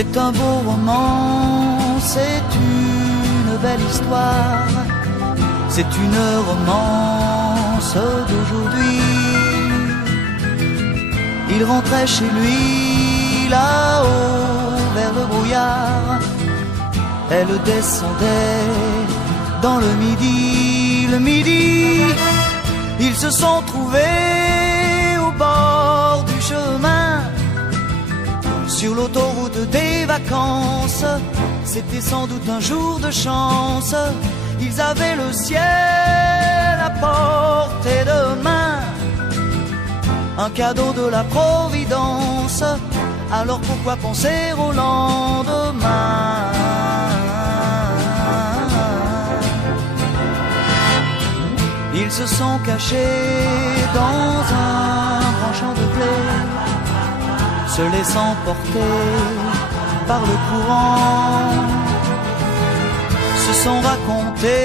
C'est un beau roman, c'est une belle histoire, c'est une romance d'aujourd'hui. Il rentrait chez lui là-haut vers le brouillard, elle descendait dans le midi, ils se sont trouvés au bord du chemin, sur l'autoroute des vacances. C'était sans doute un jour de chance, ils avaient le ciel à portée de main, un cadeau de la Providence, alors pourquoi penser au lendemain? Ils se sont cachés dans un grand champ de blé, se laissant porter par le courant, se sont raconté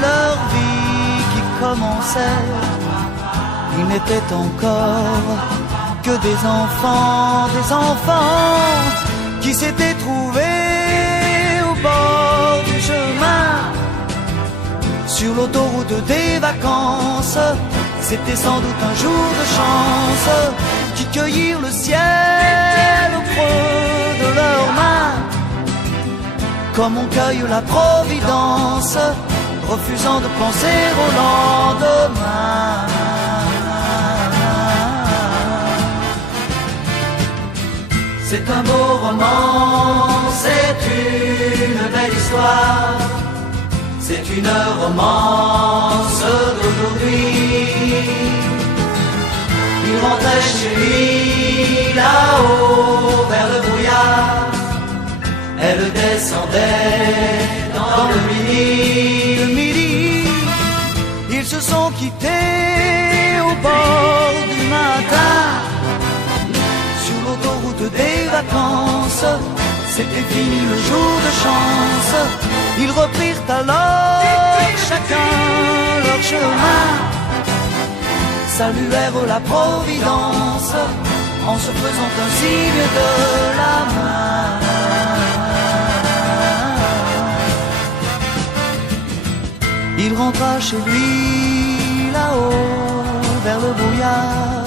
leur vie qui commençait. Ils n'étaient encore que des enfants qui s'étaient trouvés au bord du chemin, sur l'autoroute des vacances. C'était sans doute un jour de chance, qui cueillirent le ciel au creux de leurs mains, comme on cueille la Providence, refusant de penser au lendemain. C'est un beau roman, c'est une belle histoire, c'est une romance d'aujourd'hui. Il rentrait chez lui là-haut vers le brouillard, elle descendait dans le midi. Ils se sont quittés au bord du matin, sur l'autoroute des vacances. C'était fini le jour de chance, ils reprirent alors chacun leur chemin, saluèrent la Providence en se faisant un signe de la main. Il rentra chez lui là-haut vers le brouillard,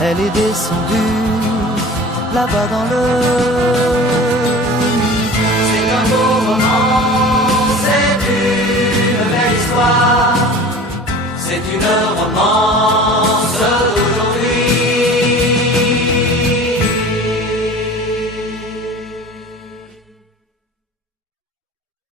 elle est descendue là-bas dans le midi. C'est un beau roman, c'est une belle histoire, c'est une romance.